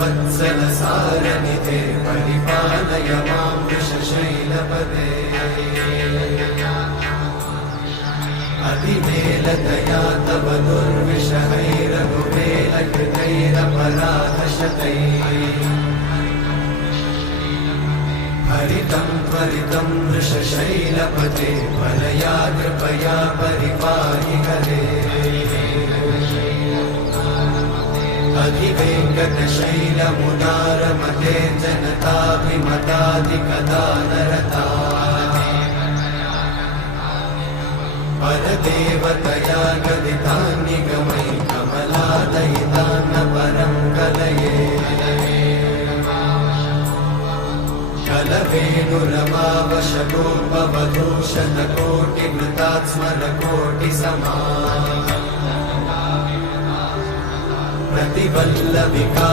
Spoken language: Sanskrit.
वत्सलसारनिधे परिपालय मां वृषशैलपदे अतिवेलतया तव दुर्विषहैरघुवेलकृतैरपराधशतैः हरितं त्वरितं वृषशैलपते परया कृपया परिपाहि हरे अधिवेङ्कटशैलमुदारमते जनताभिमताधिकदानरता परदेवतया गदितान्निगमै कमलादयितान्न परं कलये कलवेणुरमावशतोपवधूषणकोटिवृतात् स्मरकोटिसमा प्रतिवल्लभिका